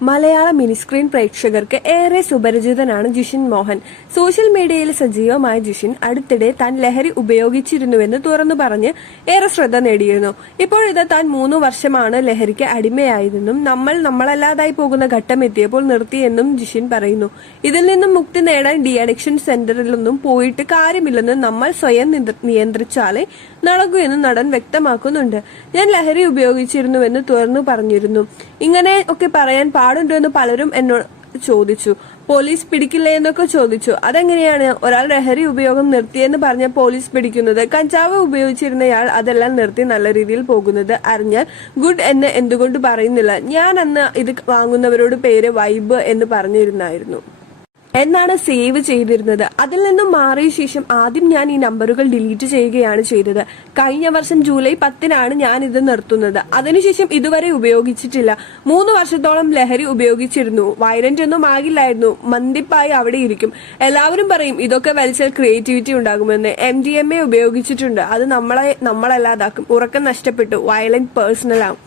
മലയാള mini screen പ്രേക്ഷകർക്ക് ഏറെ സുപരിചിതനാണ് Jishin Mohan. Social മീഡിയയിൽ സജീവമായ ജിഷിൻ അടുത്തിടെ താൻ ലഹരി ഉപയോഗിച്ചിരുന്നുവെന്ന് തുറന്നു പറഞ്ഞ് ഏറെ ശ്രദ്ധ നേടിയിരുന്നു. ഇപ്പോഴിത് താൻ 3 വർഷമാണ് ലഹരിക്ക് അടിമയായതെന്നും നമ്മളല്ലാതായി പോകുന്ന ഘട്ടം എത്തിയപ്പോൾ നിർത്തിയെന്നും ജിഷിൻ പറയുന്നു. ഇതിൽ നിന്നും മുക്തി നേടാൻ ഡി അഡിക്ഷൻ സെന്ററിലൊന്നും പോയിട്ട് കാര്യമില്ലെന്ന് നമ്മൾ സ്വയം നിയന്ത്രിച്ചാലേ നടക്കൂ എന്ന് നടൻ വ്യക്തമാക്കുന്നുണ്ട്. ഞാൻ ലഹരി ഉപയോഗിച്ചിരുന്നുവെന്ന് തുറന്നു പറഞ്ഞിരുന്നു. ഇങ്ങനെ ഒക്കെ പറയാൻ പാടുണ്ടോ എന്ന് പലരും എന്നോട് ചോദിച്ചു. പോലീസ് പിടിക്കില്ലേ എന്നൊക്കെ ചോദിച്ചു. അതെങ്ങനെയാണ് ഒരാൾ ലഹരി ഉപയോഗം നിർത്തിയെന്ന് പറഞ്ഞ പോലീസ് പിടിക്കുന്നത്? കഞ്ചാവ് ഉപയോഗിച്ചിരുന്നയാൾ അതെല്ലാം നിർത്തി നല്ല രീതിയിൽ പോകുന്നത് അറിഞ്ഞാൽ ഗുഡ് എന്ന് എന്തുകൊണ്ട് പറയുന്നില്ല? ഞാൻ അന്ന് ഇത് വാങ്ങുന്നവരോട് പേര് വൈബ് എന്ന് പറഞ്ഞിരുന്നായിരുന്നു എന്നാണ് സേവ് ചെയ്തിരുന്നത്. അതിൽ നിന്നും മാറിയ ശേഷം ആദ്യം ഞാൻ ഈ നമ്പറുകൾ ഡിലീറ്റ് ചെയ്യുകയാണ് ചെയ്തത്. കഴിഞ്ഞ വർഷം ജൂലൈ 10-നാണ് ഞാൻ ഇത് നിർത്തുന്നത്. അതിനുശേഷം ഇതുവരെ ഉപയോഗിച്ചിട്ടില്ല. 3 വർഷത്തോളം ലഹരി ഉപയോഗിച്ചിരുന്നു. വയലന്റ് ഒന്നും ആകില്ലായിരുന്നു. മന്ദിപ്പായി അവിടെ ഇരിക്കും. എല്ലാവരും പറയും ഇതൊക്കെ വലിച്ചാൽ ക്രിയേറ്റിവിറ്റി ഉണ്ടാകുമെന്ന്. MDMA ഉപയോഗിച്ചിട്ടുണ്ട്. അത് നമ്മളല്ലാതാക്കും. ഉറക്കം നഷ്ടപ്പെട്ടു. വയലന്റ് പേഴ്സണലാവും.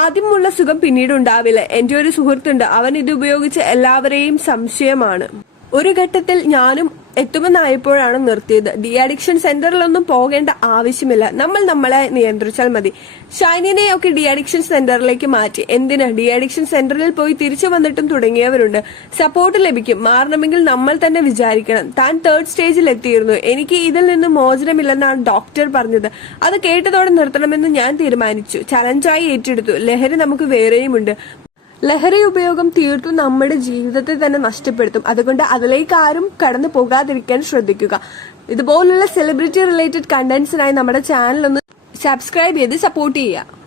ആദ്യമുള്ള സുഖം പിന്നീട് ഉണ്ടാവില്ല. എന്റെ ഒരു സുഹൃത്തുണ്ട്, അവൻ ഇത് ഉപയോഗിച്ച് എല്ലാവരെയും സംശയമാണ്. ഒരു ഘട്ടത്തിൽ ഞാനും എത്തുമെന്നായപ്പോഴാണ് നിർത്തിയത്. ഡി അഡിക്ഷൻ സെന്ററിലൊന്നും പോകേണ്ട ആവശ്യമില്ല. നമ്മളെ നിയന്ത്രിച്ചാൽ മതി. ഷൈനിനെ ഒക്കെ ഡി അഡിക്ഷൻ സെന്ററിലേക്ക് മാറ്റി. എന്തിന്? ഡി അഡിക്ഷൻ സെന്ററിൽ പോയി തിരിച്ചു വന്നിട്ടും തുടങ്ങിയവരുണ്ട്. സപ്പോർട്ട് ലഭിക്കും. മാറണമെങ്കിൽ നമ്മൾ തന്നെ വിചാരിക്കണം. താൻ 3rd സ്റ്റേജിൽ എത്തിയിരുന്നു. എനിക്ക് ഇതിൽ നിന്ന് മോചനമില്ലെന്നാണ് ഡോക്ടർ പറഞ്ഞത്. അത് കേട്ടതോടെ നിർത്തണമെന്ന് ഞാൻ തീരുമാനിച്ചു. ചലഞ്ചായി ഏറ്റെടുത്തു. ലഹരി നമുക്ക് വേറെയുമുണ്ട്. ലഹരി ഉപയോഗം തീർത്തും നമ്മുടെ ജീവിതത്തെ തന്നെ നഷ്ടപ്പെടുത്തും. അതുകൊണ്ട് അതിലേക്ക് ആരും കടന്നു പോകാതിരിക്കാൻ ശ്രദ്ധിക്കുക. ഇതുപോലുള്ള സെലിബ്രിറ്റി റിലേറ്റഡ് കണ്ടന്റ്സിനായി നമ്മുടെ ചാനൽ ഒന്ന് സബ്സ്ക്രൈബ് ചെയ്ത് സപ്പോർട്ട് ചെയ്യുക.